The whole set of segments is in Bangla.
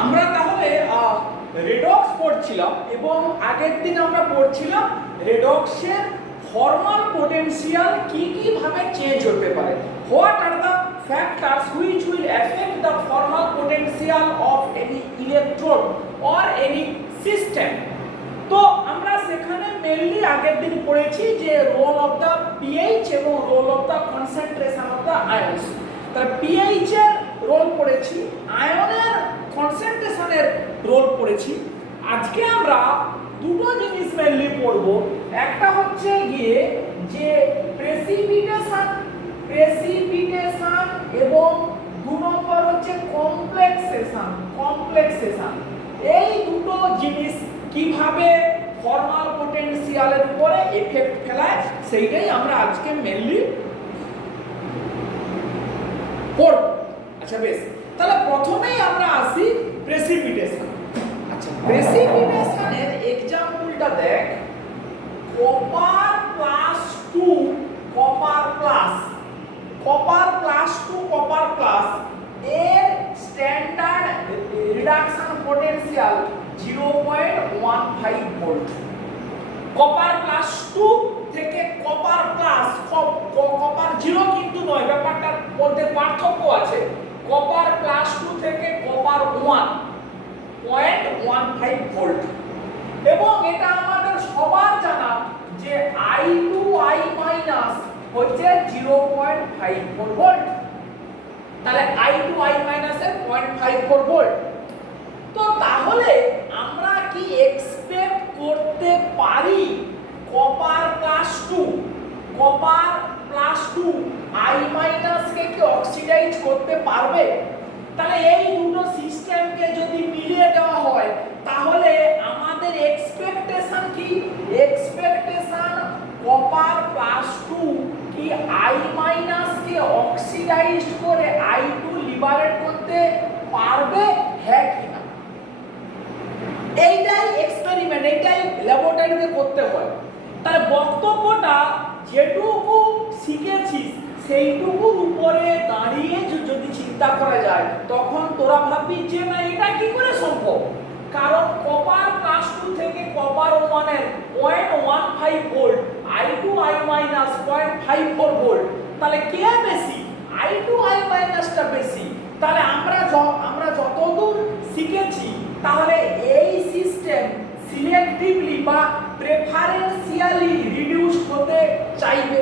আমরা তাহলে রেডক্স পড়ছিলাম এবং আগের দিন আমরা পড়ছিলাম রেডক্সের ফর্মাল পোটেনশিয়াল কি কি ভাবে চেঞ্জ হতে পারে। What are the factors which will affect the formal potential of any electrode or any system. তো আমরা সেখানে মেইনলি আগের দিন পড়েছি যে রোল অফ দ্য পিএইচ এবং role of the concentration of the ions. তাহলে পিএইচ এর রোল পড়েছি, আয়নের কনসেন্ট্রেশনের রোল পড়েছি। আজকে আমরা দুটো জিনিস মেইনলি পড়ব। একটা হচ্ছে গিয়ে যে প্রেসিপিটেশন এবং দু নম্বর হচ্ছে কমপ্লেক্সেশন। এই দুটো জিনিস কিভাবে ফর্মাল পোটেনশিয়ালের উপরে এফেক্ট ফেলায় সেইটাই আমরা আজকে মেইনলি পড়ব। আচ্ছা বেশ, তাহলে প্রথমেই আমরা আসি প্রেসিপিটেশন। আচ্ছা, প্রেসিপিটেশনের এক্সাম্পলটা দেখ, copper plus two copper plus এর standard reduction potential 0.15 volt. Copper plus two থেকে কপার প্লাস, কপার জিরো কিন্তু নয়, ব্যাপারটার মধ্যে পার্থক্য আছে। কপার প্লাস টু থেকে কপার 1.15 ভোল্ট। এবং এটা আমাদের সবার জানা যে I2 I মাইনাস হচ্ছে 0.54 ভোল্ট। তাহলে I2 I মাইনাসের 0.54 ভোল্ট। তো তাহলে আমরা কি এক্সপেক্ট করতে পারি copper plus two I minus কে কি অক্সিডাইজ করতে পারবে? তাহলে এই দুটো সিস্টেমকে যদি মিলিয়ে দেওয়া হয় তাহলে আমাদের এক্সপেকটেশন কি? এক্সপেকটেশন কপার প্লাস টু কি I মাইনাস কে অক্সিডাইজ করে I2 লিবারেট করতে পারবে, হ্যাঁ কি না? এইটাই এক্সপেরিমেন্ট, এইটাই ল্যাবরেটরিতে করতে হয়। তার বক্তব্যটা যেটুকু শিখেছিস সেইটুকুর উপরে দাঁড়িয়ে যদি চিন্তা করা যায় তখন তোরা ভাববি যে না এটা কি করে সম্ভব। কারণ কপার প্লাস টু থেকে কপার 1 এর 0.15 volt, I2 I minus 0.54 volt. তাহলে কে বেশি? I2 I মাইনাসটা বেশি। তাহলে আমরা যতদূর শিখেছি তাহলে এই সিস্টেম সিলেক্টিভলি বা প্রেফারেন্সিয়ালি রিডিউস হতে চাইবে,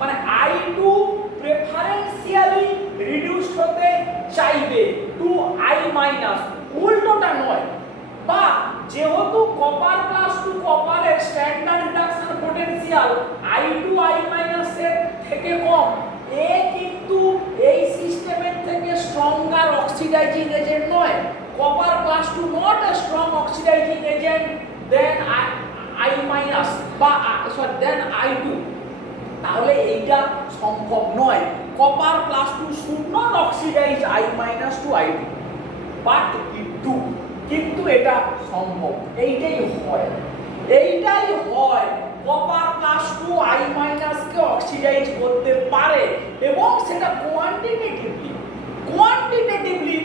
মানে I2 প্রেফারেন্সিয়ালি রিডিউস হতে চাইবে টু I মাইনাস, উল্টোটা নয়। বা যেহেতু কপার প্লাস টু কপারের standard reduction potential I2 I minus এর থেকে কম, এ কিন্তু এই সিস্টেমের থেকে স্ট্রঙ্গার অক্সিডাইজিং এজেন্ট নয়। Copper plus two not a strong oxidizing agent than I minus বা দেন I2। তাহলে এইটা সম্ভব নয়। Copper plus two should not oxidise I minus two I2, but it do. কিন্তু এটা সম্ভব, এইটাই হয় copper plus two I minus কে অক্সিডাইজ করতে পারে এবং সেটা কোয়ান্টিটেটিভলি।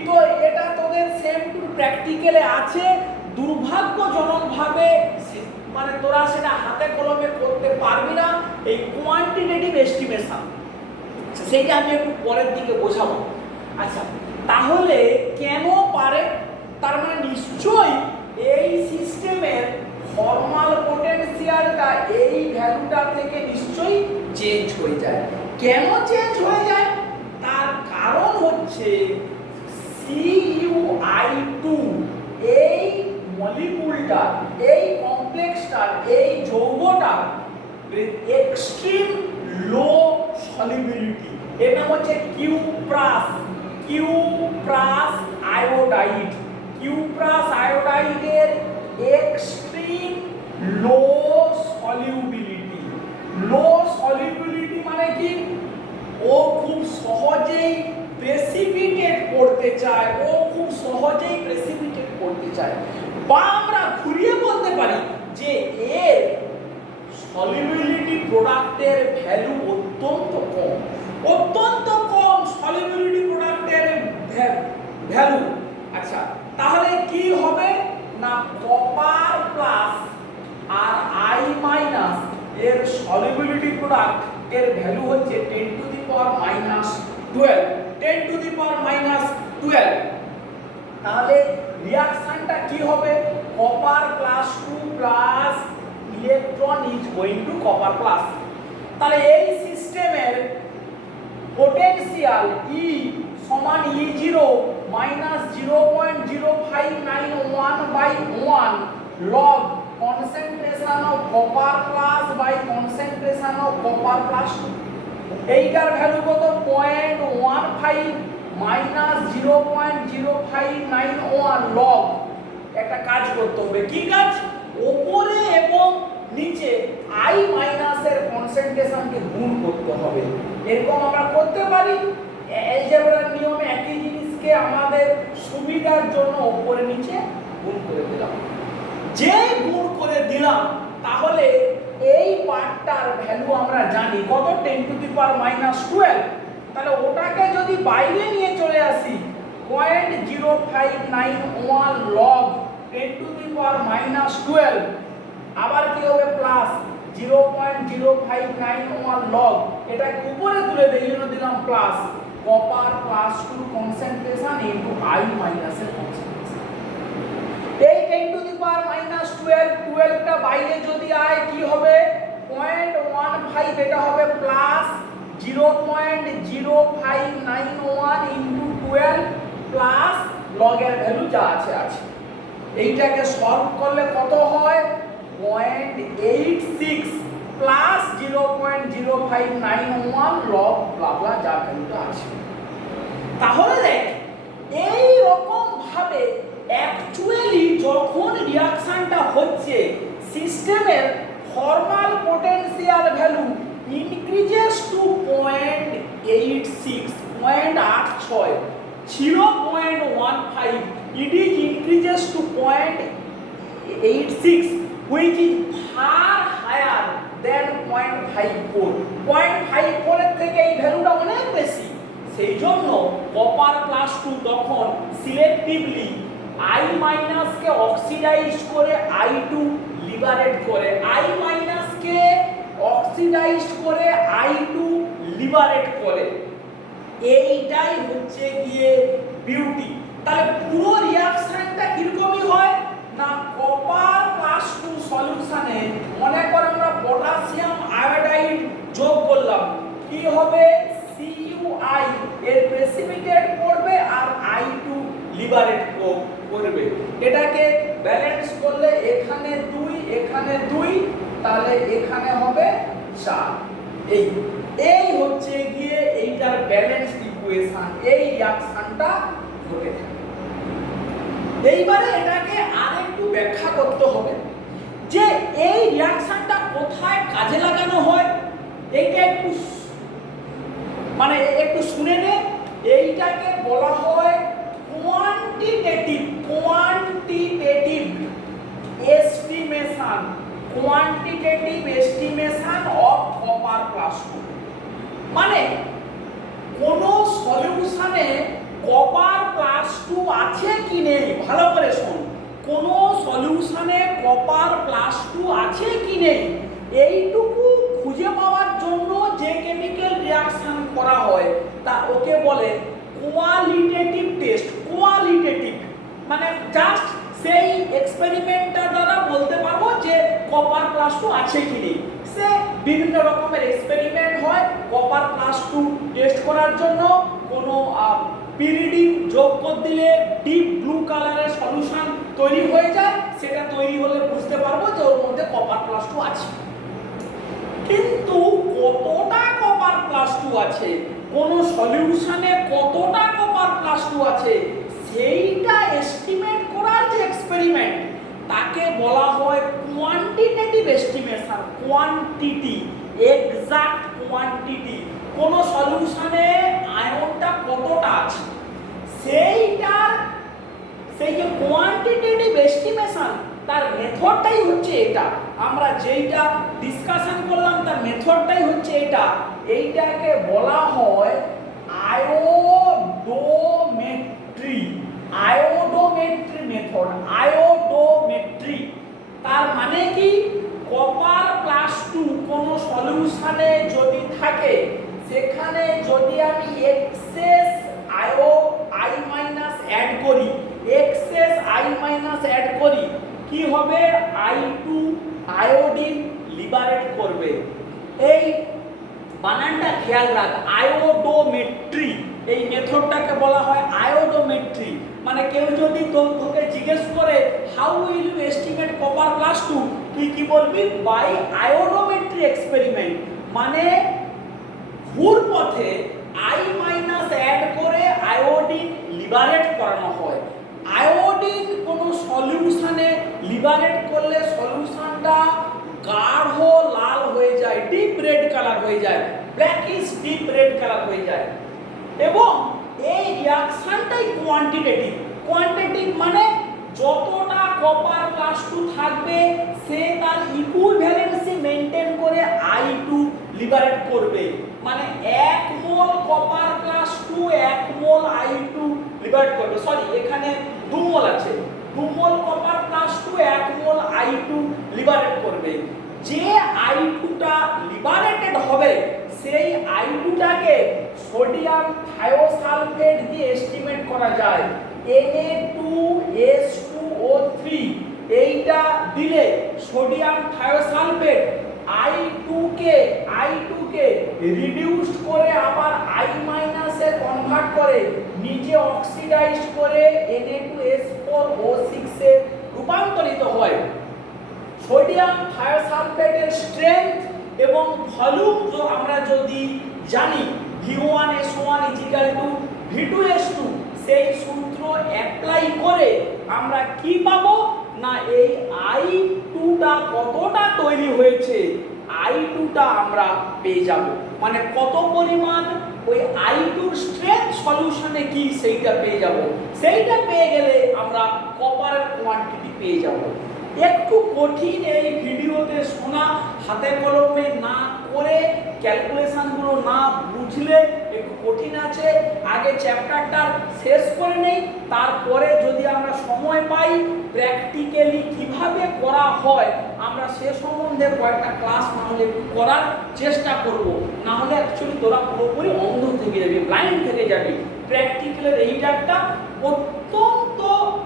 তো এটা তোদের সেম টু প্র্যাকটিক্যালে আছে, দুর্ভাগ্যজনকভাবে মানে তোরা সেটা হাতে কলমে করতে পারবি না, এই কোয়ান্টিটেটিভ এস্টিমেশন। সেইটা আমি একটু পরের দিকে বোঝাবো। আচ্ছা, তাহলে কেন পারে? তার মানে নিশ্চয়ই এই সিস্টেমের ফর্মাল পোটেনশিয়ালটা এই ভ্যালুটা থেকে নিশ্চয়ই চেঞ্জ হয়ে যায়। কেন চেঞ্জ হয়ে যায়? তার কারণ হচ্ছে CuI2 এই মলিকুলটা, এই কমপ্লেক্সটার, এই যৌগটা এক্সট্রিম লো সলিবিলিটি, এর নাম হচ্ছে কিউপ্রাস আয়োডাইড। কিউপ্রাস আয়োডাইডের এক্সট্রিম লো সলিবিলিটি মানে কি? ও খুব সহজেই প্রেসিপিটেট করতে চায়, বা আমরা ঘুরিয়ে বলতে পারি যে এর সলিবিলিটি প্রোডাক্টের ভ্যালু অত্যন্ত কম সলিবিলিটি প্রোডাক্টের ভ্যালু। আচ্ছা, তাহলে কি হবে না কপার প্লাস আর আই মাইনাস এর সলিবিলিটি প্রোডাক্ট এর ভ্যালু হচ্ছে 10 to the power minus 12, 10 to the power minus 12। তাহলে রিঅ্যাকশনটা কি হবে copper plus 2 plus electron is going to copper plus. তাহলে এই সিস্টেমের পোটেনশিয়াল E সমান E0 minus 0.0591/1 log concentration of copper plus by concentration of copper plus 2। এইটার ভ্যালু কত 0.15 মাইনাস 0.0591 log। একটা কাজ করতে হবে, কি কাজ? উপরে এবং নিচে I মাইনাসের কনসেন্ট্রেশনকে গুণ করতে হবে। এরকম আমরা করতে পারি অ্যালজেব্রার নিয়মে একই জিনিসকে আমাদের সুবিধার জন্য উপরে নিচে গুণ করে দিলাম। যে গুণ করে দিলাম তাহলে এই পার্টটার ভ্যালু আমরা জানি কত 10 টু দি পাওয়ার মাইনাস 12। তাহলে ওটাকে যদি বাইরে নিয়ে চলে আসি 0.0591 log 10 to the power minus 12, আবার কি হবে প্লাস 0.0591 log, এটাকে উপরে তুলে দেই জন্য দিলাম plus copper plus 2 concentration into I মাইনাসের কনসেন্ট্রেশন। এই 10 টু দি পাওয়ার মাইনাস 12 টা বাইরে যদি আয় কি হবে 0.15, এটা হবে প্লাস 0.0591 ইনটু 12 প্লাস লগ এর ভ্যালু যা আছে আছে। এইটাকে সলভ করলে কত হয় 0.86 প্লাস 0.0591 log blah blah যা ভ্যালুটা আছে। তাহলে দেখ এই রকম ভাবে অ্যাকচুয়ালি যখন রিঅ্যাকশনটা হচ্ছে সিস্টেমের formal potential value increases to 0.86, 0.86 ছিল 0.15, it is increases to 0.86 which is far higher than 0.54। 0.54 এর থেকে এই ভ্যালুটা অনেক বেশি, সেই জন্য কপার প্লাস 2 তখন সিলেক্টিভলি I মাইনাস কে অক্সিডাইজ করে I2 লিবারেট করে, I মাইনাস কে অক্সিডাইজ করে I2 লিবারেট করে। এইটাই হচ্ছে গিয়ে বিউটি। তাহলে পুরো রিঅ্যাকশনটা কিরকমই হয় না কপার প্লাস 2 সলিউশনে মনে করে আমরা পটাশিয়াম আয়োডাইড যোগ করলাম, কি হবে CuI এর প্রেসিপিটেট করবে আর I2 লিবারেট করবে। এটাকে ব্যালেন্স করলে এখানে 2 এখানে 2, তাহলে এখানে হবে 4। এই হচ্ছে গিয়ে এইটার ব্যালেন্স ইকুয়েশন, এই রিঅ্যাকশনটা ঘটে থাকে। এইবারে এটাকে আরেকটু ব্যাখ্যা করতে হবে যে এই রিঅ্যাকশনটা কোথায় কাজে লাগানো হয়। এইটা একটু মানে একটু শুনে নে। এইটাকে বলা হয় quantitative estimation of copper plus 2। মানে কোন সলিউশনে কপার প্লাস 2 আছে কি নেই, ভালো করে শুন, কোন সলিউশনে কপার প্লাস 2 আছে কি নেই এইটুকু খুঁজে পাওয়ার জন্য যে কেমিক্যাল রিঅ্যাকশন করা হয় তা ওকে বলে কোয়ালিটেটিভ টেস্ট। কোয়ালিটেটিভ মানে জাস্ট সেই এক্সপেরিমেন্টটা দ্বারা বলতে পারবো যে কপার প্লাস 2 আছে কি নেই। সে বিভিন্ন রকমের এক্সপেরিমেন্ট হয় কপার প্লাস 2 টেস্ট করার জন্য। কোনো পিরিডিন যোগ করে দিলে ডিপ ব্লু কালারের সলিউশন তৈরি হয়ে যায়, সেটা তৈরি হলে বুঝতে পারবো যে ওর মধ্যে কপার প্লাস 2 আছে। কিন্তু কতটা কপার প্লাস 2 আছে, কোন সলিউশনে কতটা কপার প্লাস 2 আছে সেইটা এস্টিমেট করার যে এক্সপেরিমেন্ট তাকে বলা হয় quantitative estimation. Quantity, exact quantity, কোন সলিউশনে আয়নটা কতটা আছে সেইটার সেই যে কোয়ান্টিটেটিভ এস্টিমেশন তার মেথডটাই হচ্ছে এটা। আমরা যেইটা ডিসকাশন করলাম তার মেথডটাই হচ্ছে এটা। এইটাকে বলা হয় আয়োডোমেট্রি। মানে কি কপার +2 কোন সলিউশনে যদি থাকে সেখানে যদি আমি এক্সেস আই মাইনাস অ্যাড করি অ্যাড করি কি হবে I2 আয়োডিন লিবারেট করবে। এই বানানটা খেয়াল রাখ, আয়োডোমেট্রি এই মেথডটাকে বলা হয় আয়োডোমেট্রি। মানে কেউ যদি তোকে জিজ্ঞেস করে how will you estimate copper +2 তুই কি বলবি বাই আয়োডোমেট্রি এক্সপেরিমেন্ট। মানে ঘুরপথে I মাইনাস অ্যাড করে আয়োডিন লিবারেট করানো হয়। আয়োডিন কোনো সলিউশনে লিবারেট করলে সলিউশনটা গাঢ় লাল হয়ে যায়, ডিপ রেড কালার হয়ে যায়, ব্ল্যাকিশ ডিপ রেড কালার হয়ে যায়। এবং এই রিঅ্যাকশনটাই কোয়ান্টিটেটিভ মানে যতটা কপার +2 থাকবে সে তার ইকুইভ্যালেন্সি মেইনটেইন করে I2 লিবারেট করবে। মানে 1 মোল কপার +2 1 মোল I2 লিবারেট করবে। সরি এখানে 2 মোল আছে, 2 মোল কপার +2 1 মোল I2 লিবারেট করবে। যে I2টা লিবারেটেড হবে সেই I2টাকে সোডিয়াম থায়োসালফেট দিয়ে এস্টিমেট করা যায়। Na2S2O3 এইটা দিলে সোডিয়াম থায়োসালফেট I2কে রিডিউসড করে আবার I এ কনভার্ট করে নিজে অক্সিডাইজড করে Na2S4O6 এ রূপান্তরিত হয়। সোডিয়াম থায়োসালফেটের স্ট্রেংথ এবং ভলিউম আমরা যদি জানি V1S1 V2S2 সেই সূত্র অ্যাপ্লাই করে আমরা কি পাবো না এই I2টা কতটা তৈরি হয়েছে I2টা আমরা পেয়ে যাব। মানে কত পরিমাণ ওই I2র স্ট্রেংথ সলিউশনে কি সেইটা পেয়ে যাব। সেইটা পেয়ে গেলে আমরা কপারের কোয়ান্টিটি পেয়ে যাব। একটু কঠিন এই ভিডিওতে শোনা, হাতে কলমে না করে ক্যালকুলেশনগুলো না বুঝলে একটু কঠিন আছে। আগে চ্যাপ্টারটা শেষ করে নেই, তারপরে যদি আমরা সময় পাই প্র্যাকটিক্যালি কিভাবে করা হয় আমরা সে সম্বন্ধে কয়েকটা ক্লাস না হলে একটু করার চেষ্টা করব। না হলে অ্যাকচুয়ালি তোরা পুরোপুরি অন্ধ থেকে যাবি, ব্লাইন্ড থেকে যাবি। প্র্যাকটিক্যালের এইটা একটা অত্যন্ত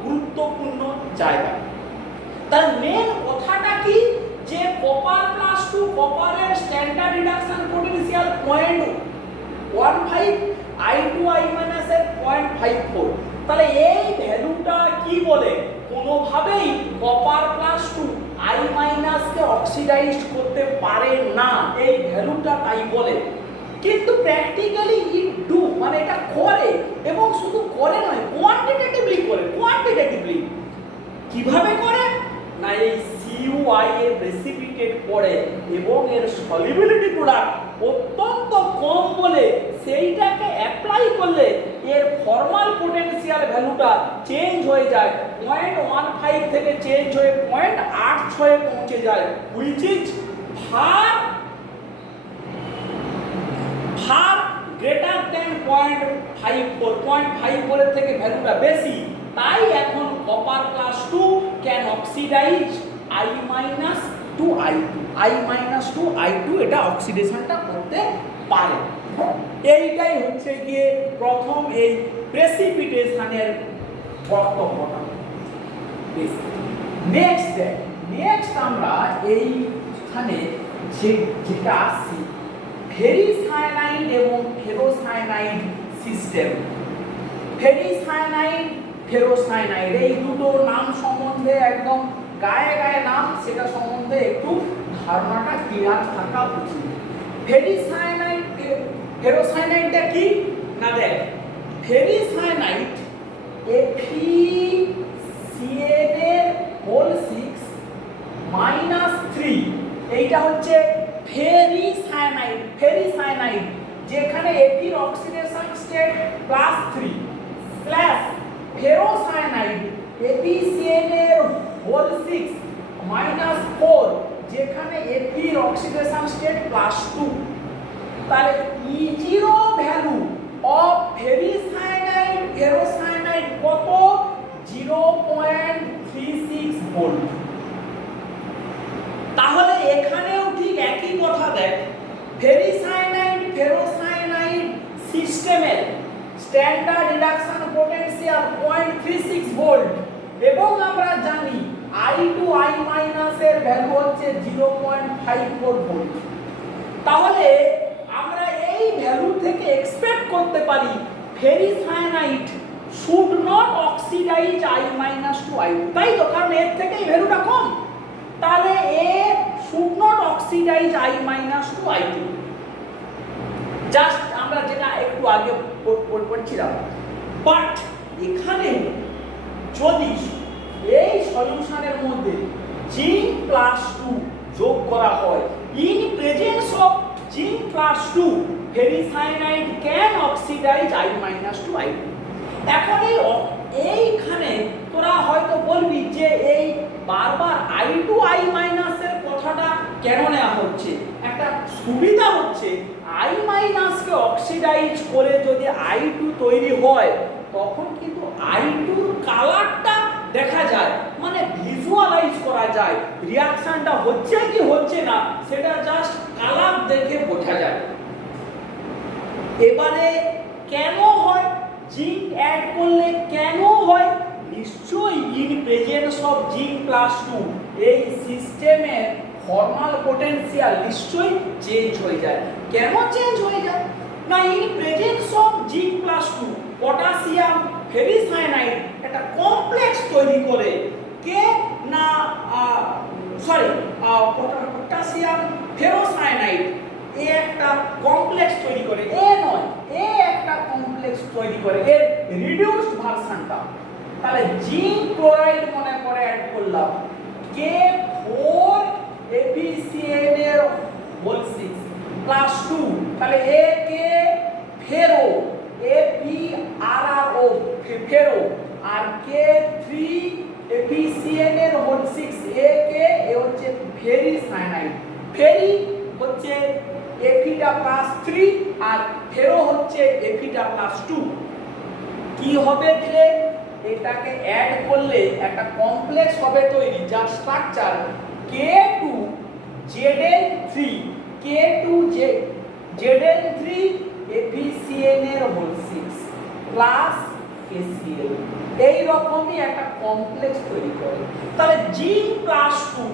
গুরুত্বপূর্ণ জায়গা। তার মেন কথাটা কি যে কপার +2 কপারের স্ট্যান্ডার্ড রিডাকশন পোটেনশিয়াল 0.15 I2I এর 0.54। তাহলে এই ভ্যালুটা কি বলে কোনোভাবেই কপার +2 I কে অক্সিডাইজড করতে পারে না, এই ভ্যালুটা তাই বলে। কিন্তু প্র্যাকটিক্যালি ইট ডু মানে এটা করে, এবং শুধু করে নয় কোয়ান্টিটেটিভলি করে। কিভাবে করে না এই CuI এর প্রেসিপিটেট পড়ে এবং এর সলিবিলিটি প্রোডাক্ট অত্যন্ত কম বলে সেইটাকে অ্যাপ্লাই করলে এর ফর্মাল পোটেনশিয়াল ভ্যালুটা চেঞ্জ হয়ে যায় 0.15 থেকে চেঞ্জ হয়ে 0.86 এ পৌঁছে যায়, which is far greater than 0.54 এর থেকে ভ্যালুটা বেশি। তাই এখন copper +2 can oxidize I to I2 এটা অক্সিডেশনটা করতে পারে। এইটাই হচ্ছে গিয়ে প্রথম এই প্রেসিপিটেশনের বক্তব্যটা। নেক্সট আমরা এইখানে যেটা আসছি ফেরিসায়ানাইড এবং ফেরোসায়ানাইড সিস্টেম। ফেরোসায়ানাইড এই দুটো নাম সম্বন্ধে একদম গায়ে নাম, সেটা সম্বন্ধে একটু ধারণাটা ক্লিয়ার থাকা উচিত। ফেরোসায়ানাইডটা কি না দেখ, ফেরিসায়ানাইড Fe6 এইটা হচ্ছে ফেরিসায়ানাইড যেখানে Fe এর oxidation state +3 slash ferrocyanide FeCN6 -4 যেখানে Fe এর অক্সিডেশন স্টেট +2। তাহলে E0 ভ্যালু অফ ফেরোসায়ানাইড কত 0.36 volt. Standard reduction potential 0.36 volt এবং আমরা জানি I2 I মাইনাস এর ভ্যালু হচ্ছে 0.54 ভোল্ট। তাহলে আমরা এই ভ্যালু থেকে এক্সপেক্ট করতে পারি ferricyanide should not oxidise I minus two I2, তাই তো? কারণ এর থেকে এই ভ্যালুটা কম, তাহলে a should not oxidise I minus two I2। Just আমরা যেটা একটু আগে পড়ছিলাম। বাট এখানে যদি এই সলিউশনের মধ্যে জিঙ্ক প্লাস 2 যোগ করা হয়, in presence of zinc plus 2 ferricyanide can oxidize I minus two I2। এখন এইখানে তোরা হয়তো বলবি যে এই বারবার I2 I মাইনাস এর কথাটা কেন নেওয়া হচ্ছে? একটা সুবিধা হচ্ছে I মাইনাস কে অক্সিডাইজ করে যদি I2 তৈরি হয় তখন কিন্তু I2 এর কালারটা দেখা যায়, মানে ভিজুয়ালাইজ করা যায়, রিঅ্যাকশনটা হচ্ছে কি হচ্ছে না সেটা জাস্ট কালার দেখে বোঝা যায়। এবারে কেন হয় জিঙ্ক অ্যাড করলে, কেন হয়? নিশ্চয়ই in presence of zinc plus 2 এই সিস্টেমের ফর্মাল পোটেনশিয়াল নিশ্চয়ই চেঞ্জ হয়ে যায়। কেন চেঞ্জ হয়ে যায়? না, in presence of zinc plus 2 potassium ferricyanide একটা কমপ্লেক্স তৈরি করে। কে না পটাশিয়াম ফেরোসায়ানাইড এ একটা কমপ্লেক্স তৈরি করে, এ নয়, এ একটা কমপ্লেক্স তৈরি করে, এর রিডিউসড ভার্সনটা। তাহলে জিঙ্ক ক্লোরাইড মনে করে অ্যাড করলাম K4 FeCN এর হোল 6 প্লাস 2, তাহলে এ কে ফেরো FeRrO ফেরো, আর K3 FeCN এর হোল 6 এ কে এ হচ্ছে ফেরিসায়ানাইড। ফেরি হচ্ছে Feটা প্লাস 3 আর ফেরো হচ্ছে Feটা প্লাস 2। কি হবে দিলে এটাকে অ্যাড করলে একটা কমপ্লেক্স হবে তৈরি, যার স্ট্রাকচার K2Zn3 K2Zn3 FeCN এর হোল 6 প্লাস KCl, এই রকমই একটা কমপ্লেক্স তৈরি করে। তাহলে জিঙ্ক প্লাস 2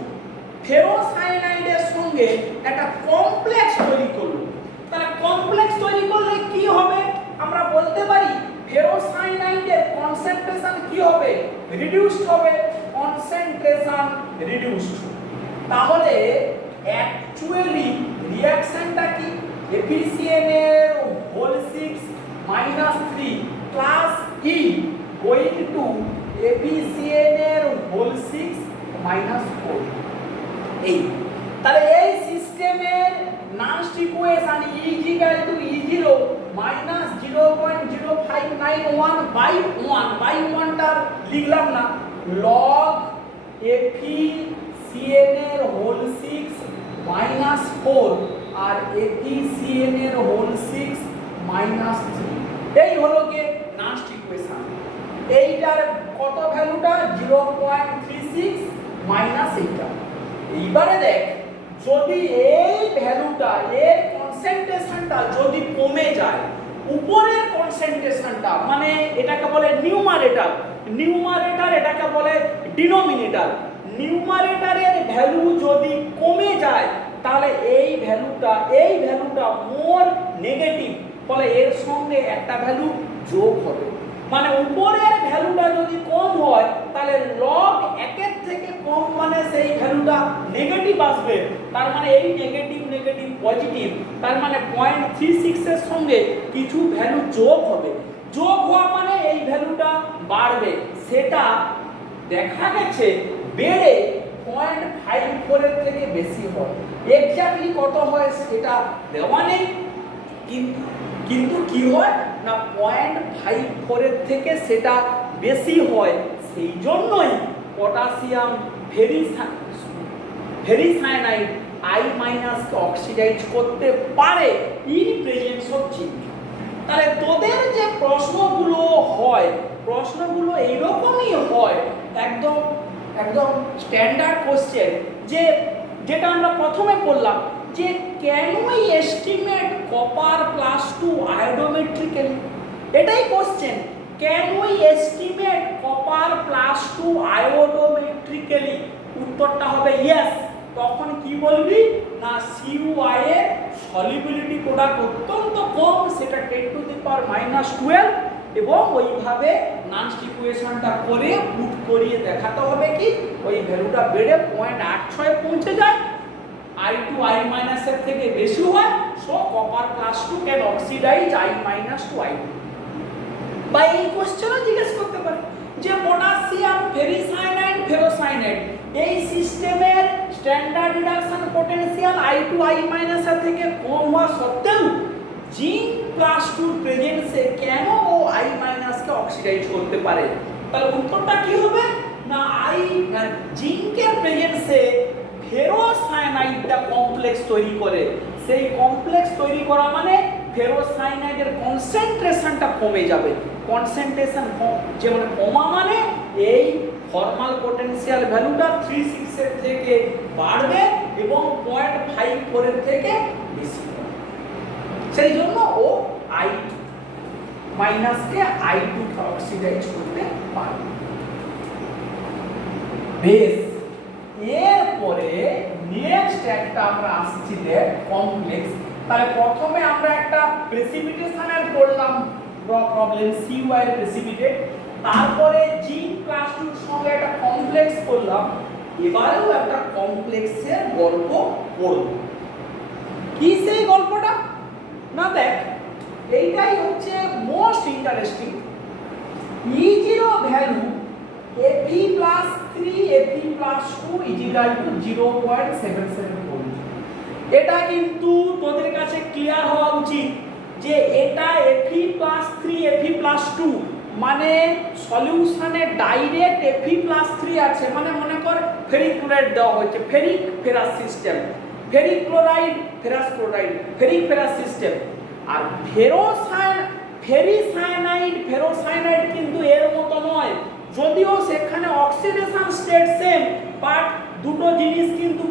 ফেরোসায়ানাইডের সঙ্গে একটা কমপ্লেক্স তৈরি করলো। তাহলে কমপ্লেক্স তৈরি করলে কি হবে? আমরা বলতে পারি ফেরোসায়ানাইডের কনসেন্ট্রেশন কি হবে? রিডিউসড হবে, কনসেন্ট্রেশন রিডিউসড। তাহলে অ্যাকচুয়ালি রিঅ্যাকশনটা কি? FeCN এর whole 6 minus 3 plus E going to FeCN এর হোল 6 মাইনাস 4। এই তাহলে এই সিস্টেমের নাস্ট ইকুয়েশন E = E0 -0.0591/1 টা লিখলাম না, log FeCN এর হোল 6 মাইনাস 4 আর FeCN এর হোল 6 মাইনাস 3, এই হলো কি নাস্ট ইকুয়েশন। এইটার কত ভ্যালুটা? 0.36 মাইনাস এইটা। এইবারে দেখ, যদি এই ভ্যালুটা এর কনসেন্ট্রেশনটা যদি কমে যায়, উপরের কনসেন্ট্রেশনটা মানে এটাকে বলে নিউমারেটর, এটাকে বলে ডিনোমিনেটর। নিউমারেটরের ভ্যালু যদি কমে যায় তাহলে এই ভ্যালুটা মোর নেগেটিভ, ফলে এর সঙ্গে একটা ভ্যালু যোগ হবে। মানে উপরের ভ্যালুটা যদি কম হয় তাহলে লগ 1 এর থেকে কম মানে সেই ভ্যালুটা নেগেটিভ আসবে। তার মানে এই নেগেটিভ পজিটিভ, তার মানে 0.36 এর সঙ্গে কিছু ভ্যালু যোগ হবে। যোগ হওয়া মানে এই ভ্যালুটা বাড়বে। সেটা দেখা গেছে বেড়ে 0.54 এর থেকে বেশি হয়। এক্স্যাক্টলি কত হয় সেটা দেওয়া নেই, কিন্তু কি হয় না 0.54 এর থেকে সেটা বেশি হয়। সেই জন্যই পটাশিয়াম ফেরিসায়ানাইড I মাইনাস কে অক্সিডাইজ করতে পারে ইন প্রেজেন্স অফ জিঙ্ক। তাহলে তোদের যে প্রশ্নগুলো হয়, প্রশ্নগুলো এইরকমই হয়, একদম স্ট্যান্ডার্ড কোশ্চেন, যেটা আমরা প্রথমে পড়লাম যে can we estimate copper plus 2 iodometrically. এটাই কোশ্চেন, can we estimate copper plus two iodometrically? উত্তরটা হবে ইয়েস। তখন কি বলবি না CuI এর সলিবিলিটি প্রোডাক্ট অত্যন্ত কম, সেটা 10⁻⁻12, এবং ওইভাবে নানস্ট ইকুয়েশনটা করে পুট করিয়ে দেখাতে হবে কি ওই ভ্যালুটা বেড়ে 0.86 পৌঁছে যায়, I2I মাইনাস এর থেকে বেশি হয়, so copper plus two can oxidize I minus two I2। বা এই কোশ্চেনও জিজ্ঞেস করতে পারে যে পটাশিয়াম ফেরিসায়ানাইড ফেরোসায়ানাইড এই সিস্টেমের standard reduction potential I2I minus এর থেকে কম হওয়া সত্ত্বেও জিঙ্ক প্লাস টুর প্রেজেন্সে কেন ও I মাইনাস কে অক্সিডাইজ করতে পারে? তাহলে উত্তরটা কি হবে না জিঙ্কের প্রেজেন্সে ফেরোসায়ানাইডটা কমপ্লেক্স তৈরি করে, সেই কমপ্লেক্স তৈরি করা মানে ফেরোসায়ানাইডের কনসেন্ট্রেশনটা কমে যাবে। কনসেন্ট্রেশন যেমন কমা মানে এই ফর্মাল পটেনশিয়াল ভ্যালুটা 3.6 এর থেকে বাড়বে এবং 0.54 এর থেকে বেশি হবে, সেই জন্য ও I মাইনাসকে I2 কে অক্সিডাইজ করতে পারবে। বেশ, এরপরে নেক্সট একটা আমরা আসছি দেখ কমপ্লেক্স। তাহলে প্রথমে আমরা একটা প্রেসিপিটেশনের করলাম প্রবলেম CuI এর প্রেসিপিটেট, তারপরে জিঙ্ক প্লাস টুর সঙ্গে একটা কমপ্লেক্স করলাম, এবারেও একটা কমপ্লেক্সের গল্প পড়ব। কি সেই গল্পটা না দেখ, এইটাই হচ্ছে most interesting. E0 value Fe+3 Fe+2 0.77 এটা কিন্তু তোদের কাছে ক্লিয়ার হওয়া উচিত যে এটা Fe+3 Fe+2 মানে সলিউশনে ডাইরেক্ট Fe+3 আছে, মানে মনে কর ফেরিক ক্লোরাইড দেওয়া হয়েছে, ferric ferrous system, ferric chloride ferrous chloride, ferric ferrous system. আর ফেরিসায়ানাইড ফেরোসায়ানাইড কিন্তু এর মতো নয়, যদিও সেখানে অক্সিডেশন স্টেট সেম, বাট দুটো জিনিস কিন্তু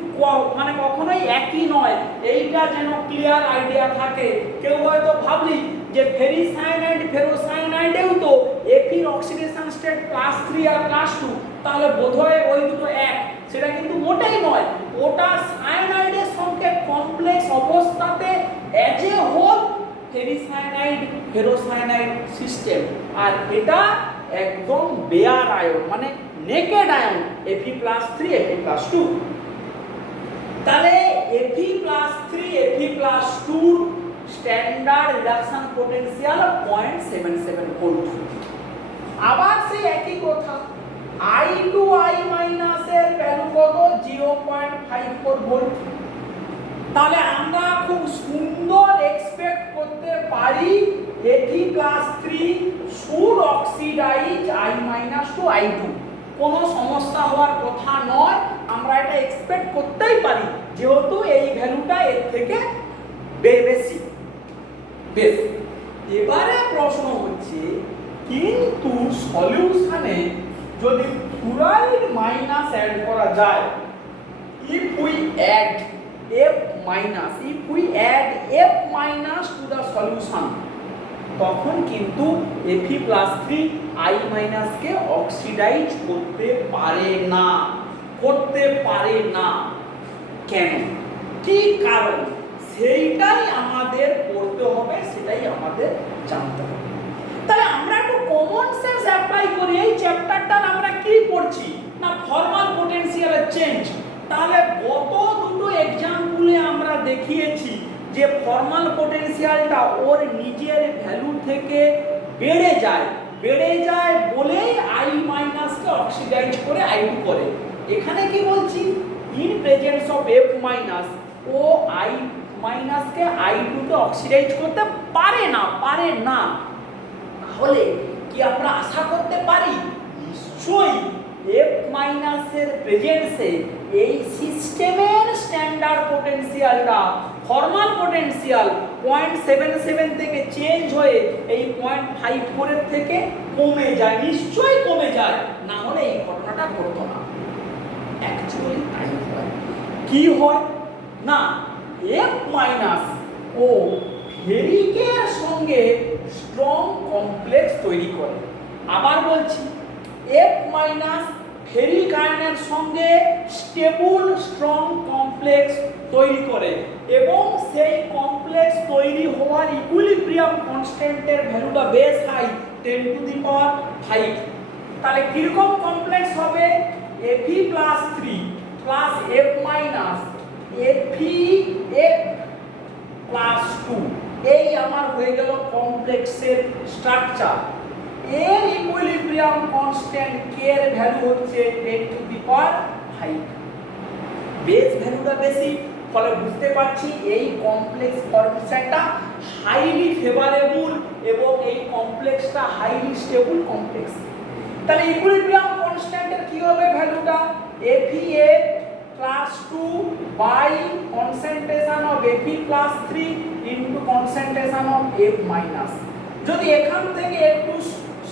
মানে কখনোই একই নয়, এইটা যেন ক্লিয়ার আইডিয়া থাকে। কেউ হয়তো ভাবলি যে ফেরিসায়ানাইড ফেরোসায়ানাইডেও তো Feর অক্সিডেশন স্টেট +3 আর +2, তাহলে বোধহয় ওই দুটো এক, সেটা কিন্তু মোটেই নয়। ওটা সায়ানাইডের সঙ্গে কমপ্লেক্স অবস্থাতে as a whole ferricyanide ferrocyanide system, আর এটা একদম বেয়ার আয়ন মানে নেকেড আয়ন Fe+3 Fe+2। তাহলে Fe+3 Fe+2 standard reduction potential 0.77 volt. আবার সেই একই কথা, I2I মাইনাস এর ভ্যালু কত 0.54 ভোল্ট। তাহলে আমরা খুব সুন্দর এক্সপেক্ট করতে পারি Fe+3 should oxidise I- I2, কোনো সমস্যা হওয়ার কথা নয়, আমরা এটা এক্সপেক্ট করতেই পারি যেহেতু এই ভ্যালুটা এর থেকে বেশি। বেশ, এবারে প্রশ্ন হচ্ছে কিন্তু সলিউশনে যদি ফ্লুরাইড মাইনাস অ্যাড করা যায়, if we add F minus to the solution, তখন কিন্তু Fe+3 I মাইনাস কে অক্সিডাইজ করতে পারে না। কেন, কি কারণ, সেইটাই আমাদের পড়তে হবে, সেটাই আমাদের জানতে হবে। তাহলে আমরা একটু কমন সেন্স অ্যাপ্লাই করি। এই চ্যাপ্টারটা আমরা কি পড়ছি না ফর্মাল পটেনশিয়ালের চেঞ্জ। তাহলে গত দুটো এক্সাম্পলে আমরা দেখিয়েছি যে ফর্মাল পটেনশিয়ালটা ওর নিজের ভ্যালু থেকে বেড়ে যায় বলেই I মাইনাস কে অক্সিডাইজ করে I2 করে। এখানে কি বলছি, in presence of F minus ও I মাইনাস কে I2 কে অক্সিডাইজ করতে পারে না। তাহলে কি আমরা আশা করতে পারি নিশ্চয়ই F মাইনাসের প্রেজেন্সে এই সিস্টেমের স্ট্যান্ডার্ড পটেনশিয়ালটা ফর্মাল পটেনশিয়াল 0.77 থেকে চেঞ্জ হয়ে এই 0.54 এর থেকে কমে যায়, নিশ্চয়ই কমে যায়, না হলে এই ঘটনাটা ঘটতো না। অ্যাকচুয়ালি তাই হয়। কি হয় না F মাইনাস ও ফেরিকের সঙ্গে স্ট্রং কমপ্লেক্স তৈরি করে। আবার বলছি, F মাইনাস ফেরিক আয়নের সঙ্গে স্টেবল স্ট্রং কমপ্লেক্স তৈরি করে এবং সেই কমপ্লেক্স তৈরি হওয়ার ইকুইলিব্রিয়াম কনস্ট্যান্টের ভ্যালুটা বেশ হাই, 10 টু দি পাওয়ার 5। তাহলে কিরকম কমপ্লেক্স হবে? Fe+3 plus F minus Fe+2, এই আমার হয়ে গেল কমপ্লেক্সের স্ট্রাকচার। এর ইকুইলিব্রিয়াম কনস্ট্যান্ট k এর ভ্যালু হচ্ছে 10 টু দি পাওয়ার 5। বেস ভ্যালুটা বেশি, ফলে বুঝতে পারছি এই কমপ্লেক্স ফর্মেশনটা হাইলি ফেভারেবল এবং এই কমপ্লেক্সটা হাইলি স্টেবল কমপ্লেক্স। তাহলে ইকুইলিব্রিয়াম কনস্ট্যান্টের কি হবে ভ্যালুটা? Fe+2 by concentration of Fe+3 into concentration of F minus. যদি এখান থেকে একটু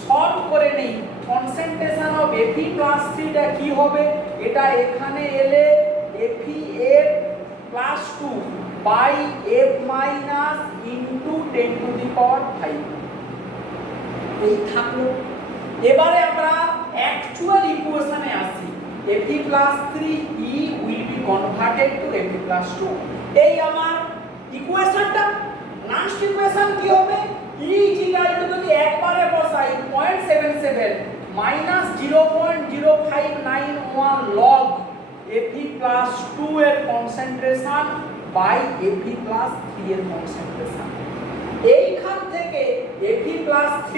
সলভ করে নেই, কনসেন্ট্রেশন অফ Fe+3 টা কি হবে? এটা এখানে এলে Fe+2 by F minus into 10 to the power 5 এই থাকলো। এবারে আমরা অ্যাকচুয়াল ইকুয়েশনে আসি। Fe+3 E will be converted to Fe+2। এই আমার ইকুয়েশনটা। লাস্ট ইকুয়েশন কি হবে? E যদি একবারে বসাই 0.77 মাইনাস 0.0591 লগ Fe+2 এর কনসেন্ট্রেশন বাই Fe+3 এর কনসেন্ট্রেশন। এইখান থেকে Fe+3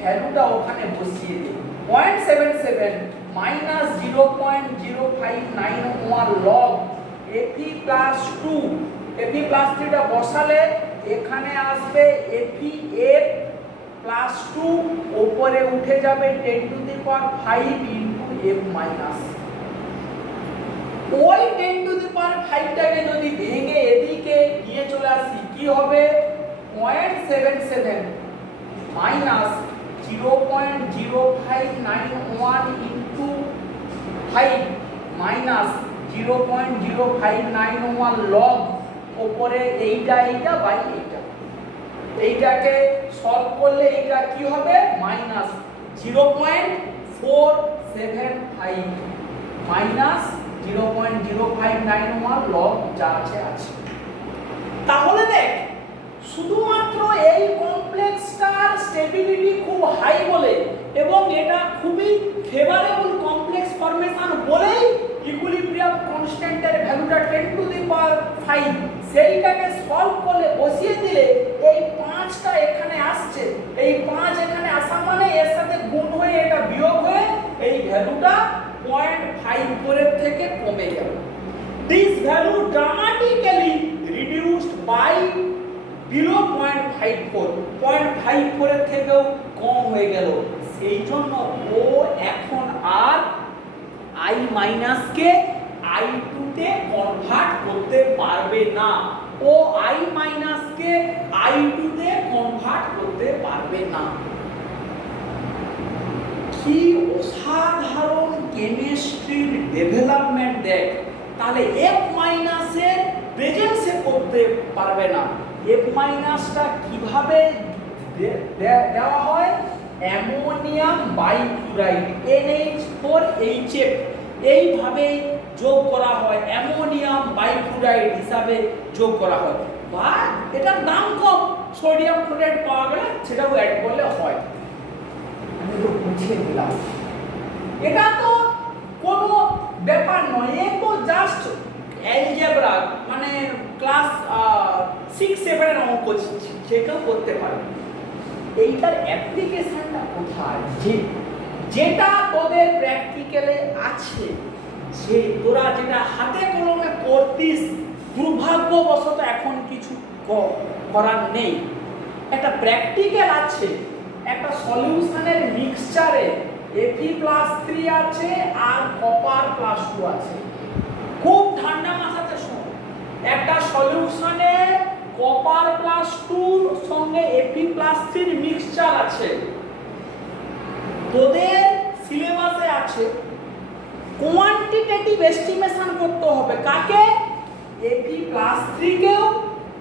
ভ্যালুটা ওখানে বসিয়ে দিই। 0.77 মাইনাস 0.0591 লগ Fe+2, Fe+3 টা বসালে এখানে আসবে Fe+2 উপরে উঠে যাবে 10 to the power 5 into F minus. ওই 10 টু দি পাওয়ার 5 টাকে যদি ভেঙে এদিকে নিয়ে চলে আসি, কি হবে? 0.77 মাইনাস 0.0591 ইনটু 5 মাইনাস 0.0591 লগ উপরে এইটা বাই এইটা। এইটাকে সলভ করলে এইটা কি হবে? মাইনাস 0.475 মাইনাস 0.0591 লগ যা আছে। তাহলে দেখ, শুধুমাত্র এই কমপ্লেক্সটার স্টেবিলিটি খুব হাই বলে এবং এটা খুবই ফেভারেবল কমপ্লেক্স ফর্মেশন বলেই ইকুইলিব্রিয়াম কনস্ট্যান্টের ভ্যালুটা 10 টু দি পাওয়ার 5, সেইটাকে সলভ করলে বসিয়ে দিলে এই 5টা এখানে আসছে। এই 5 এখানে আসা মানে এর সাথে গুণ হয়ে এটা বিয়োগ হয়ে এই ভ্যালুটা 0.54 থেকে কমে গেল। This value dramatically reduced by below 0.54, 0.54 এর থেকেও কম হয়ে গেল। সেই জন্য ও এখন আর I মাইনাস কে I2 তে কনভার্ট করতে পারবে না। ও I মাইনাস কে I2 তে কনভার্ট করতে পারবে না। কি অসাধারণ কেমিস্ট্রির ডেভেলপমেন্ট দেখ। তাহলে F মাইনাসের প্রেজেন্সে করতে পারবে না। F মাইনাসটা কিভাবে দেওয়া হয়? অ্যামোনিয়াম বাইক্লোরাইড NH4HF এইভাবে যোগ করা হয়, অ্যামোনিয়াম বাইক্লোরাইড হিসাবে যোগ করা হয়। বা এটার দাম কম, সোডিয়াম ক্লোরাইড পাওয়া গেলে সেটাও অ্যাড করলে হয়। আমি তো বুঝিয়ে দিলাম, এটা তো কোনো ব্যাপার নয়, এ তো জাস্ট অ্যালজেব্রা, মানে ক্লাস 6-7 এর অঙ্ক সেটাও করতে পারে। এইটার অ্যাপ্লিকেশনটা কোথায়? যেটা তোদের প্র্যাকটিক্যালে আছে, যে তোরা যেটা হাতে কলমে করতিস, দুর্ভাগ্যবশত এখন কিছু করার নেই। একটা প্র্যাকটিক্যাল আছে, একটা সলিউশনের মিক্সচারে Fe+3 আছে আর কপার +2 আছে। খুব ঠান্ডা মাথাতে শোন, একটা সলিউশনে কপার +2 সঙ্গে Fe+3 মিক্সচার আছে। তোদের সিলেবাসে আছে কোয়ান্টিটেটিভ এস্টিমেশন করতে হবে। কাকে? Fe+3 কেও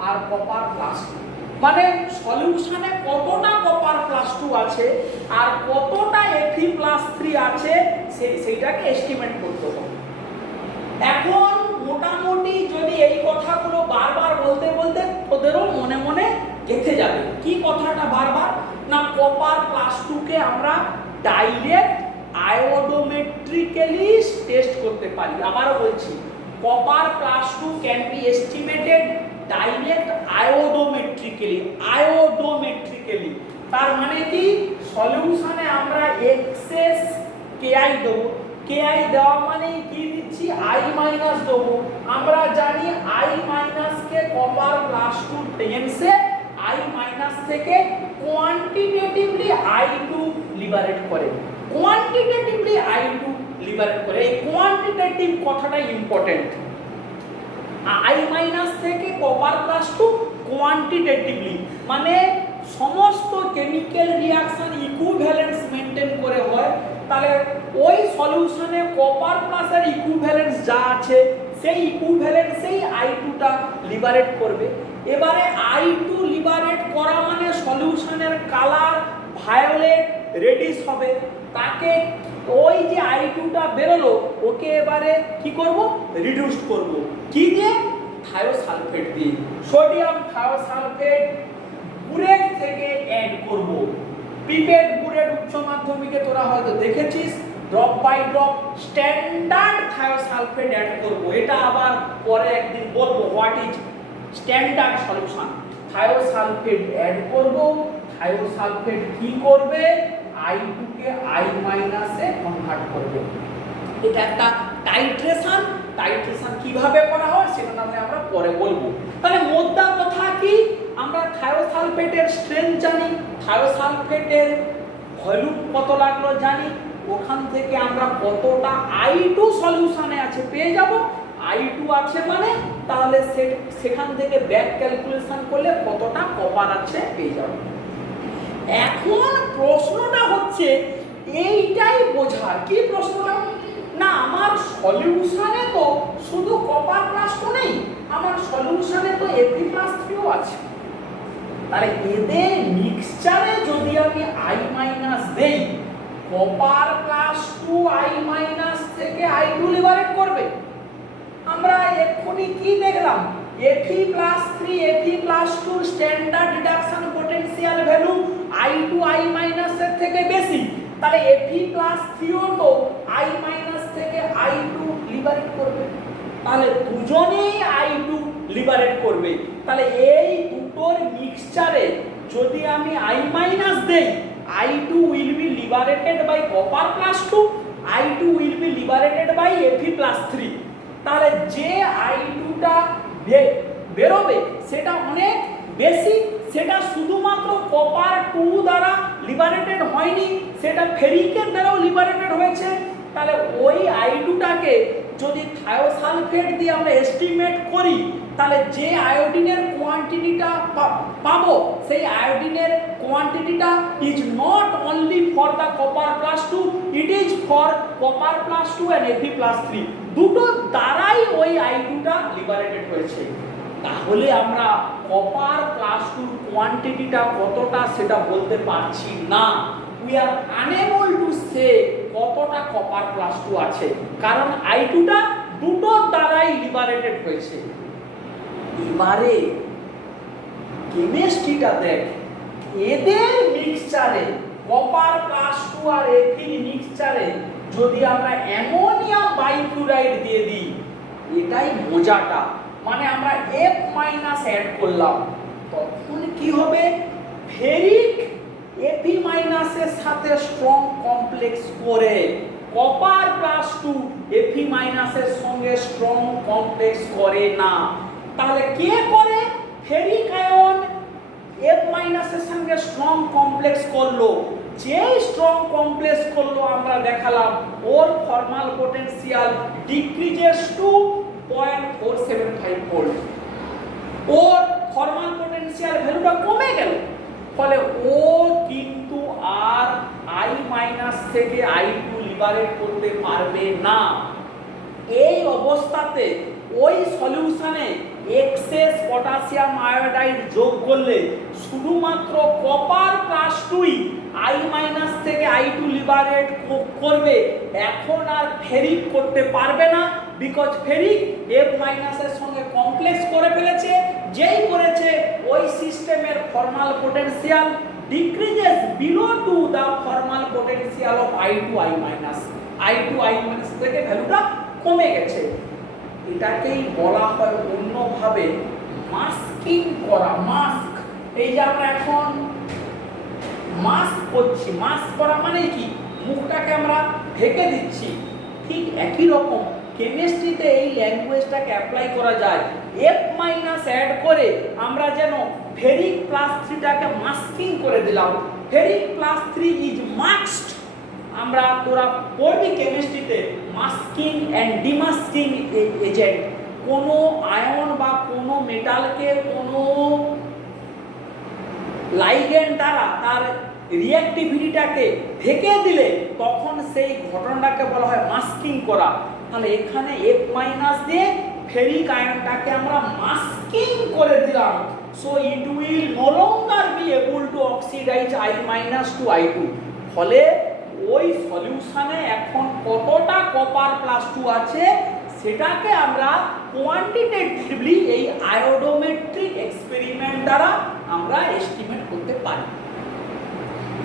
আর কপার +2। মানে সলিউশনে কতটা কপার প্লাস 2 আছে আর কতটা Fe+3 আছে সেইটাকে এস্টিমেট করতে হবে। এখন মোটামুটি যদি এই কথাগুলো বারবার বলতে বলতে তোদেরও মনে মনে গেঁথে যাবে। কি কথাটা বারবার? না, কপার প্লাস 2 কে আমরা ডাইরেক্ট আয়োডোমেট্রিক্যালি টেস্ট করতে পারি। আবারও বলছি, copper plus 2 can be estimated direct iodometrically. Iodometrically তার মানে কি? সলিউশনে আমরা এক্সেস কেআই দেবো, কেআই দেওয়া মানে কি দিচ্ছি? আই মাইনাস দেবো। আমরা জানি আই মাইনাস কে কপার প্লাস 2 টেন্সে আই মাইনাস থেকে কোয়ান্টিটেটিভলি I2 লিবারেট করে, কোয়ান্টিটেটিভলি I2 লিবারেট করে। এই কোয়ান্টিটেটিভ কথাটা ইম্পর্টেন্ট। আই মাইনাস থেকে কপার প্লাস 2 কোয়ান্টিটেটিভলি মানে সমস্ত কেমিক্যাল রিঅ্যাকশন ইকুইভ্যালেন্স মেইনটেইন করে হয়। তাহলে ওই সলিউশনে কপার প্লাসের ইকুইভ্যালেন্স যা আছে সেই ইকুইভ্যালেন্সেই I2টা লিবারেট করবে। এবারে I2 লিবারেট করা মানে সলিউশনের কালার ভায়োলেট রেডিশ হবে। তাকে ওই যে I2টা বেরোলো ওকে এবারে কি করব? রিডিউস করব। কি দিয়ে? থায়োসালফেট দিয়ে। সোডিয়াম থায়োসালফেট বুরেট থেকে অ্যাড করব। পিপেট বুরেট উচ্চ মাধ্যমিকে তোরা হয়তো দেখেছিস, drop by drop standard thiosulphate add করব। এটা আবার পরে একদিন বলবো what is standard solution. Thiosulphate add করব। থায়োসালফেট কি করবে? I2 কে I মাইনাসে কনভার্ট করবে। এটা একটা টাইট্রেশন। টাইট্রেশন কিভাবে করা হয় সেটা নামে আমরা পরে বলবো। তাহলে মোদ্দা কথা কি? আমরা থায়োসালফেটের স্ট্রেংথ জানি, থায়োসালফেটের ভলিউম কত লাগলো জানি, ওখান থেকে আমরা কতটা I2 সলিউশনে আছে পেয়ে যাব। I2 আছে মানে তাহলে সেখান থেকে ব্যাক ক্যালকুলেশন করলে কতটা কপার আছে পেয়ে যাব। এখন প্রশ্নটা হচ্ছে এইটাই বোঝার। কি প্রশ্নটা? না, আমার সলিউশনে তো শুধু কপার প্লাস 2 নেই, আমার সলিউশনে তো Fe+3ও আছে। তাহলে এদের মিক্সচারে যদি আমি I মাইনাস দেই, কপার প্লাস 2 I মাইনাস থেকে I2 লিবারেট করবে। আমরা এক্ষুনি কি দেখলাম? Fe+3 Fe+2 standard reduction potential value I2 I minus এর থেকে বেশি। তাহলে Fe+3ও তো I মাইনাস থেকে I2 লিবারেট করবে। তাহলে দুজনেই I2 লিবারেট করবে। তাহলে এই দুটোর মিক্সচারে যদি আমি I মাইনাস দেই, I2 will be liberated by copper plus 2, I2 will be liberated by Fe+3। তাহলে যে I2টা বেরোবে সেটা অনেক বেশি, সেটা শুধুমাত্র কপার 2 দ্বারা লিবারেটেড হয়নি, সেটা ফেরিকের দ্বারাও লিবারেটেড হয়েছে। তাহলে ওই I2টাকে যদি থায়োসালফেট দিয়ে আমরা এস্টিমেট করি, তাহলে যে আয়োডিনের কোয়ান্টিটিটা পাবো সেই আয়োডিনের কোয়ান্টিটিটা is not only for the copper plus 2, it is for copper plus 2 and Fe+3 দুটো দ্বারাই ওই I2টা লিবারেটেড হয়েছে। তাহলে আমরা কপার প্লাস 2 কোয়ান্টিটিটা কতটা সেটা বলতে পারছি না। We are unable to say কতটা কপার প্লাস 2 আছে, কারণ I2টা দুটো দ্বারাই লিবারেটেড হয়েছে। এবারে কেমিস্ট্রিটা দেখ, এদের মিক্সচারে কপার প্লাস 2 আর Fe মিক্সচারে যদি আমরা অ্যামোনিয়াম বাইফ্লুরাইড দিয়ে দিই, এটাই মজাটা। মানে আমরা F মাইনাস অ্যাড করলাম, তখন কি হবে? ফেরিক Fe মাইনাসের সাথে স্ট্রং কমপ্লেক্স করে কপার প্লাস 2 Fe মাইনাসের সঙ্গে স্ট্রং কমপ্লেক্স করে না। তাহলে কে করে? ফেরিক আয়ন F মাইনাসের সঙ্গে স্ট্রং কমপ্লেক্স করলো। যে স্ট্রং কমপ্লেক্স করলো আমরা দেখালাম ওর formal potential decreases to 0.475 volt. ওর ফর্মাল পোটেনশিয়াল ভ্যালুটা কমে গেল, ফলে ও কিন্তু আর I মাইনাস থেকে I2 লিবারেট করতে পারবে না। এই অবস্থাতে ওই সলিউশনে এক্সেস পটাশিয়াম আয়োডাইড যোগ করলে শুধুমাত্র কপার প্লাস 2 আই মাইনাস থেকে I2 লিবারেট করবে, এখন আর ফেরিক করতে পারবে না, বিকজ ফেরিক F মাইনাসের সঙ্গে কমপ্লেক্স করে ফেলেছে। যেই করেছে ওই সিস্টেমের formal potential decreases below to the formal potential of I2I minus. I2I minus থেকে ভ্যালুটা কমে গেছে। এটাকেই বলা হয় অন্যভাবে মাস্কিং করা। মাস্ক, এই যে আমরা এখন মাস্ক করছি, মাস্ক করা মানে কি, মুখটাকে আমরা ঢেকে দিচ্ছি। ঠিক একই রকম কেমিস্ট্রিতে এই ল্যাঙ্গুয়েজটাকে অ্যাপ্লাই করা যায়। F মাইনাস অ্যাড করে আমরা যেন ফেরিক প্লাস 3টাকে মাস্কিং করে দিলাম। Ferric plus 3 is masked. আমরা তোরা পড়বি কেমিস্ট্রিতে মাস্কিং অ্যান্ড ডিমাস্কিং এজেন্ট। কোনো আয়ন বা কোনো মেটালকে কোনো লাইগেন্ড দ্বারা তার রিঅ্যাক্টিভিটিটাকে ঢেকে দিলে তখন সেই ঘটনাটাকে বলা হয় মাস্কিং করা। তাহলে এখানে F মাইনাস দিয়ে ফেরিক আয়নটাকে আমরা মাস্কিং করে দিলাম। So it will no longer be able to oxidize I minus two I2। ফলে ওই সলিউশনে এখন কতটা কপার প্লাস 2 আছে সেটাকে আমরা কোয়ান্টিটেটিভলি এই আয়োডোমেট্রিক এক্সপেরিমেন্ট দ্বারা আমরা এস্টিমেট করতে পারি।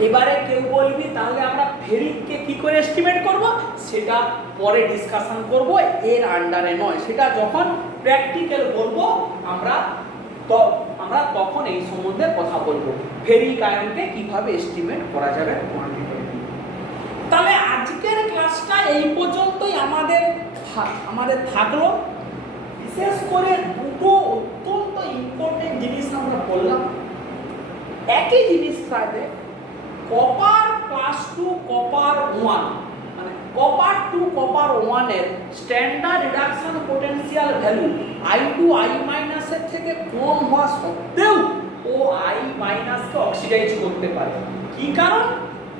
এবারে কেউ বলবি তাহলে আমরা ফেরিককে কি করে এস্টিমেট করব, সেটা পরে ডিসকাশন করব, এর আন্ডারে নয়। সেটা যখন প্র্যাকটিক্যাল বলবো আমরা তখন এই সম্বন্ধে কথা বলবো, ফেরিক আয়নকে কিভাবে এস্টিমেট করা যাবে কোয়ান্টিটেটিভলি। তাহলে আজকের ক্লাসটা এই পর্যন্তই আমাদের থাকলো। বিশেষ করে দুটো অত্যন্ত ইম্পর্টেন্ট জিনিস আমরা বললাম। একই জিনিস সাথে কপার প্লাস 2 কপার 1, মানে কপার 2 কপার 1 এর standard reduction potential value I2I মাইনাসের থেকে কম হওয়া সত্ত্বেও ও I মাইনাসকে অক্সিডাইজ করতে পারে। কি কারণ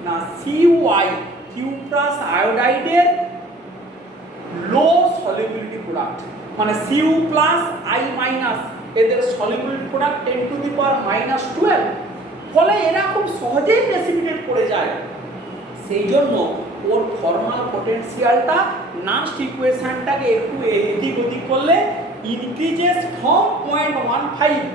না, CuI কিউপ্রাস আয়োডাইডের লো সলিবিলিটি প্রোডাক্ট, মানে Cu প্লাস I মাইনাস এদের সলিবিলিটি প্রোডাক্ট 10⁻⁻12। ফলে এরা খুব সহজেই প্রেসিপিটেট করে যায়। সেই জন্য ওর ফর্মাল পোটেনশিয়ালটা নাস্ট ইকুয়েশনটাকে একটু এদিক ওদিক করলে increases from 0.15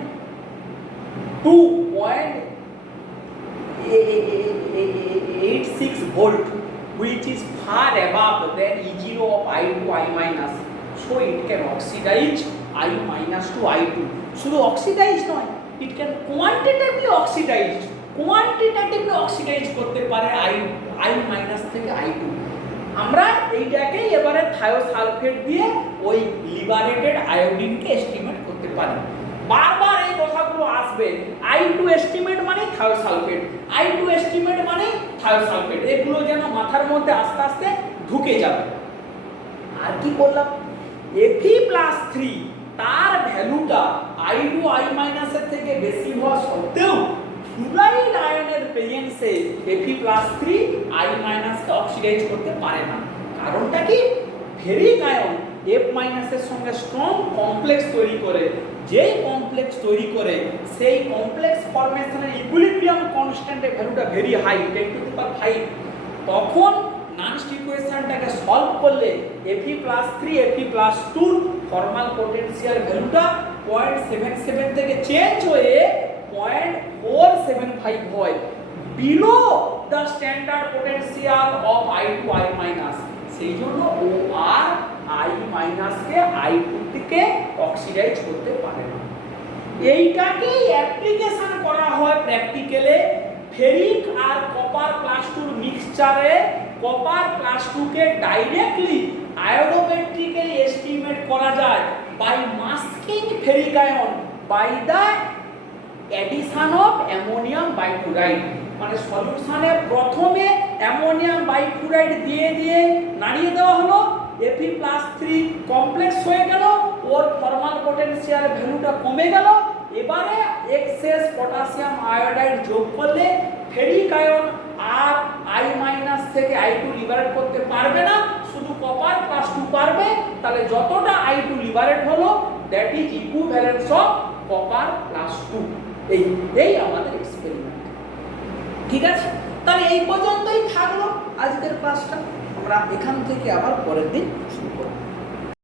to 0.86 volt, which is far above than E0 of I2I minus. So it can oxidize I minus to I2. শুধু অক্সিডাইজ নয়, it can quantitatively oxidize করতে পারে I minus থেকে I2। আমরা এইটাকে এবারে থায়োসালফেট দিয়ে ওই লিবারেটেড আয়োডিনকে এস্টিমেট করতে পারি। বারবার এই কথাগুলো আসবে, I2 এস্টিমেট মানে থায়োসালফেট, I2 এস্টিমেট মানে থায়োসালফেট, এগুলো যেন মাথার মধ্যে আস্তে আস্তে ঢুকে যাবে। আর কি বললাম, Fe+3 তার ভ্যালুটা I2I মাইনাসের থেকে বেশি হওয়া সত্ত্বেও ফ্লুরাইড আয়নের প্রেজেন্সে Fe+3 I মাইনাসকে অক্সিডাইজ করতে পারে না। কারণটা কি, ফেরিক আয়ন F মাইনাসের সঙ্গে স্ট্রং কমপ্লেক্স তৈরি করে, যেই কমপ্লেক্স তৈরি করে সেই কমপ্লেক্স ফরমেশনের ইকুইলিব্রিয়াম কনস্ট্যান্টের ভ্যালুটা ভেরি হাই 10⁵। তখন নাস্ট ইকুয়েশনটাকে সলভ করলে Fe+3 Fe+2 ফর্মাল পোটেনশিয়াল ভ্যালুটা 0.77 থেকে চেঞ্জ হয়ে 0.475 হয়, below the standard potential of I2I minus. সেই জন্য ও আর I মাইনাসকে I2 থেকে অক্সিডাইজ করতে পারে না। এইটাকেই অ্যাপ্লিকেশন করা হয় প্র্যাকটিক্যালে। ফেরিক আর কপার প্লাস 2 মিক্সচারে কপার প্লাস 2 কে ডাইরেক্টলি আয়োডোমেট্রিক্যালি এস্টিমেট করা যায় by masking ferric ion by the addition of ammonium bichloride. মানে সলিউশনে প্রথমে অ্যামোনিয়াম বাইক্লোরাইড দিয়ে নাড়িয়ে দেওয়া হলো, Fe+3 কমপ্লেক্স হয়ে গেল, ওর ফর্মাল পোটেনশিয়াল ভ্যালুটা কমে গেল। এবারে এক্সেস পটাশিয়াম আয়োডাইড যোগ করলে ফেরিক আয়ন আর I মাইনাস থেকে I2 লিবারেট করতে পারবে না, শুধু কপার প্লাস 2 পারবে। তাহলে যতটা I 2 লিবারেট হলো, that is equivalence of copper plus 2। এই আমাদের এক্সপেরিমেন্ট। ঠিক আছে, তাহলে এই পর্যন্তই থাকলো আজকের ক্লাসটা। আমরা এখান থেকে আবার পরের দিন